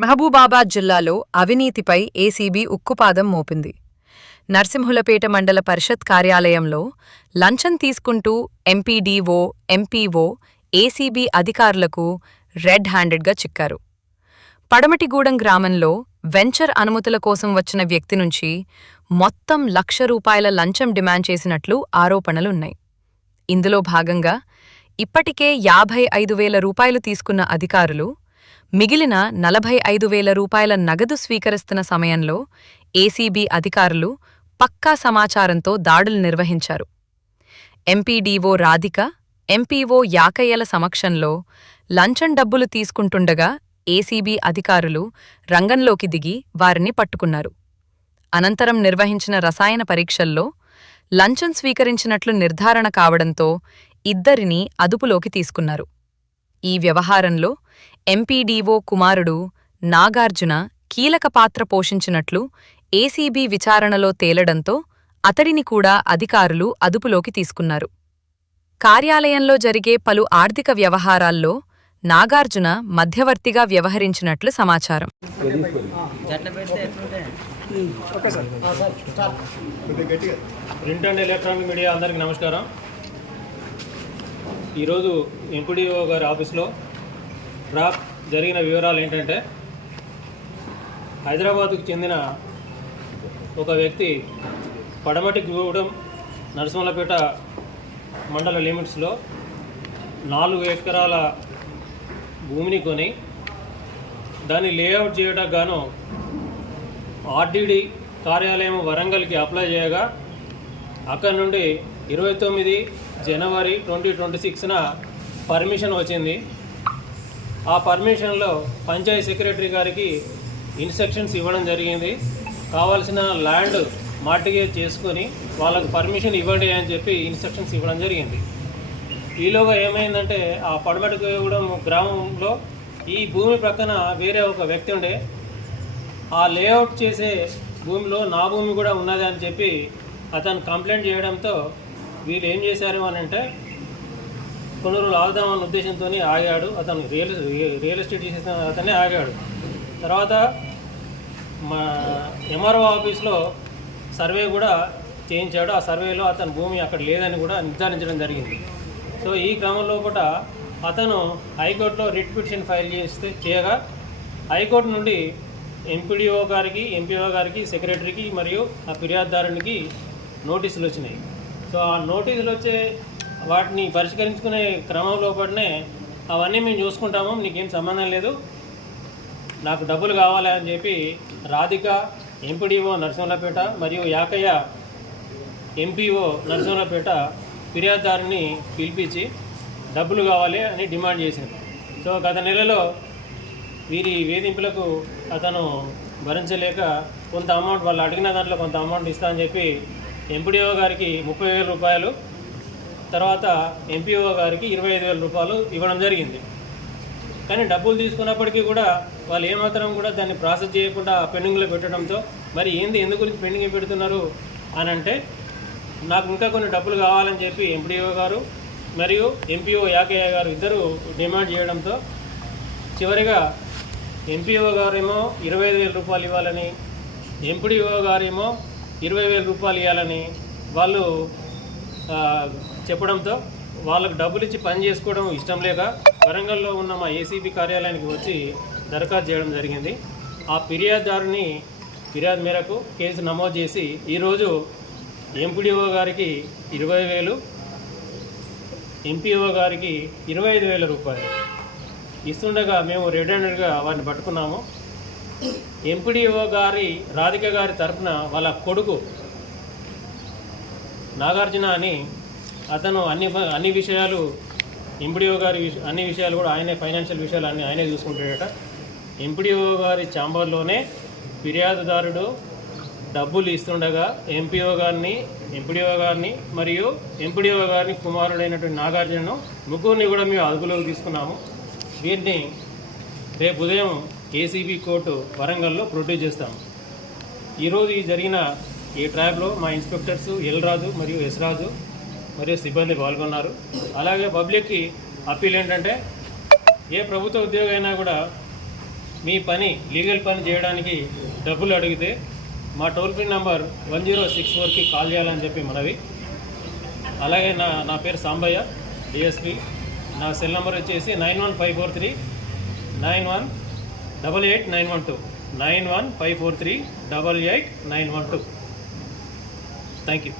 మహబూబాబాద్ జిల్లాలో అవినీతిపై ఏసీబీ ఉక్కుపాదం మోపింది. నర్సింహులపేట మండల పరిషత్ కార్యాలయంలో లంచం తీసుకుంటూ ఎంపీడీఓ, ఎంపీఓ, ఏసీబీ అధికారులకు రెడ్ హ్యాండెడ్గా చిక్కారు. పడమటిగూడెం గ్రామంలో వెంచర్ అనుమతుల కోసం వచ్చిన వ్యక్తి నుంచి మొత్తం ₹1,00,000 లంచం డిమాండ్ చేసినట్లు ఆరోపణలున్నాయి. ఇందులో భాగంగా ఇప్పటికే ₹55,000 తీసుకున్న అధికారులు మిగిలిన ₹45,000 నగదు స్వీకరిస్తున్న సమయంలో ఏసీబీ అధికారులు పక్కా సమాచారంతో దాడులు నిర్వహించారు. ఎంపీడీఓ రాధిక, ఎంపీఓ యాకయ్యల సమక్షంలో లంచం డబ్బులు తీసుకుంటుండగా ఏసీబీ అధికారులు రంగంలోకి దిగి వారిని పట్టుకున్నారు. అనంతరం నిర్వహించిన రసాయన పరీక్షల్లో లంచం స్వీకరించినట్లు నిర్ధారణ కావడంతో ఇద్దరినీ అదుపులోకి తీసుకున్నారు. ఈ వ్యవహారంలో ఎంపీడీఓ కుమారుడు నాగార్జున కీలక పాత్ర పోషించినట్లు ఏసీబీ విచారణలో తేలడంతో అతడిని కూడా అధికారులు అదుపులోకి తీసుకున్నారు. కార్యాలయంలో జరిగే పలు ఆర్థిక వ్యవహారాల్లో నాగార్జున మధ్యవర్తిగా వ్యవహరించినట్లు సమాచారం. ప్రింట్ అండ్ ఎలక్ట్రానిక్ మీడియా అందరికీ నమస్కారం. ఈరోజు ఎంపీడీఓ గారి ఆఫీస్లో జరిగిన వివరాలు ఏంటంటే, హైదరాబాద్కు చెందిన ఒక వ్యక్తి పడమటిగూడెం నరసింహులపేట మండల లిమిట్స్లో 4 ఎకరాల భూమిని కొని దాన్ని లేఅవుట్ చేయడానికి గాను ఆర్డీడీ కార్యాలయం వరంగల్కి అప్లై చేయగా అక్కడి నుండి 29 జనవరి 2026న పర్మిషన్ వచ్చింది. ఆ పర్మిషన్లో పంచాయతీ సెక్రటరీ గారికి ఇన్స్ట్రక్షన్స్ ఇవ్వడం జరిగింది. కావాల్సిన ల్యాండ్ మార్టిగేజ్ చేసుకొని వాళ్ళకు పర్మిషన్ ఇవ్వండి అని చెప్పి ఇన్స్ట్రక్షన్స్ ఇవ్వడం జరిగింది. ఈలోగా ఏమైందంటే, ఆ పడమటిగూడెం గ్రామంలో ఈ భూమి ప్రక్కన వేరే ఒక వ్యక్తి ఉండే, ఆ లేఅవుట్ చేసే భూమిలో నా భూమి కూడా ఉన్నది అని చెప్పి అతను కంప్లైంట్ చేయడంతో వీళ్ళు ఏం చేశారు అని అంటే, కొన్ని రోజులు ఆగుదామన్న ఉద్దేశంతో ఆగాడు. అతను రియల్ ఎస్టేట్ చేసిన అతనే ఆగాడు. తర్వాత మా ఎంఆర్ఓ ఆఫీస్లో సర్వే కూడా చేయించాడు. ఆ సర్వేలో అతని భూమి అక్కడ లేదని కూడా నిర్ధారించడం జరిగింది. సో ఈ క్రమంలో కూడా అతను హైకోర్టులో రిట్ పిటిషన్ ఫైల్ చేయగా హైకోర్టు నుండి ఎంపీడీఓ గారికి, ఎంపీఓ గారికి, సెక్రటరీకి మరియు ఆ ఫిర్యాదుదారునికి నోటీసులు వచ్చినాయి. సో ఆ నోటీసులు వచ్చే వాటిని పరిష్కరించుకునే క్రమంలో పడినే అవన్నీ మేము చూసుకుంటాము, నీకేం సంబంధం లేదు, నాకు డబ్బులు కావాలి అని చెప్పి రాధిక, ఎంపీడీఓ నరసింహులపేట మరియు యాకయ్య, ఎంపీఓ నరసింహులపేట ఫిర్యాదుదారుని పిలిపించి డబ్బులు కావాలి అని డిమాండ్ చేసింది. సో గత నెలలో వీరి వేధింపులకు అతను భరించలేక కొంత అమౌంట్, వాళ్ళు అడిగిన దాంట్లో కొంత అమౌంట్ ఇస్తా అని చెప్పి ఎంపీడీఓ గారికి ₹30,000, తర్వాత ఎంపీఓ గారికి ₹25,000 ఇవ్వడం జరిగింది. కానీ డబ్బులు తీసుకున్నప్పటికీ కూడా వాళ్ళు ఏమాత్రం కూడా దాన్ని ప్రాసెస్ చేయకుండా పెండింగ్లో పెట్టడంతో, మరి ఎందుకు గురించి పెండింగ్ పెడుతున్నారు అని అంటే, నాకు ఇంకా కొన్ని డబ్బులు కావాలని చెప్పి ఎంపీడీఓ గారు మరియు ఎంపీఓ యాకయ్య గారు ఇద్దరు డిమాండ్ చేయడంతో చివరిగా ఎంపీఓ గారేమో ₹25,000 ఇవ్వాలని, ఎంపీడీఓ గారేమో ₹20,000 ఇవ్వాలని వాళ్ళు చెప్పడంతో వాళ్ళకు డబ్బులు ఇచ్చి పని చేసుకోవడం ఇష్టం లేక వరంగల్లో ఉన్న మా ఏసీబీ కార్యాలయానికి వచ్చి దరఖాస్తు చేయడం జరిగింది. ఆ ఫిర్యాదు మేరకు కేసు నమోదు చేసి ఈరోజు ఎంపీడీఓ గారికి 20,000, ఎంపీఓ గారికి ₹25,000 ఇస్తుండగా మేము రెడ్ హ్యాండెడ్గా వారిని పట్టుకున్నాము. ఎంపీడీఓ గారి రాధిక గారి తరఫున వాళ్ళ కొడుకు నాగార్జున అని అతను అన్ని విషయాలు, ఎంపీడీఓ గారి అన్ని విషయాలు కూడా ఆయనే, ఫైనాన్షియల్ విషయాలు అన్నీ ఆయనే చూసుకుంటాడట. ఎంపీడీఓ గారి ఛాంబర్లోనే ఫిర్యాదుదారుడు డబ్బులు ఇస్తుండగా ఎంపీఓ గారిని మరియు ఎంపీడీఓ గారిని కుమారుడైనటువంటి నాగార్జునను ముగ్గురిని కూడా మేము అదుపులోకి తీసుకున్నాము. వీరిని రేపు ఉదయం ఏసీబీ కోర్టు వరంగల్లో ప్రొడ్యూస్ చేస్తాము. ఈరోజు ఈ జరిగిన ఈ ట్రాప్లో మా ఇన్స్పెక్టర్స్ ఎల్ రాజు మరియు ఎస్ రాజు మరియు సిబ్బంది పాల్గొన్నారు. అలాగే పబ్లిక్కి అప్పీల్ ఏంటంటే, ఏ ప్రభుత్వ ఉద్యోగి అయినా కూడా మీ పని లీగల్ పని చేయడానికి డబ్బులు అడిగితే మా టోల్ ఫ్రీ నంబర్ 1064కి కాల్ చేయాలని చెప్పి మనవి. అలాగే నా పేరు సాంబయ్య, డిఎస్పి. నా సెల్ నెంబర్ వచ్చేసి 91543 9188912 91543 88912. Thank you.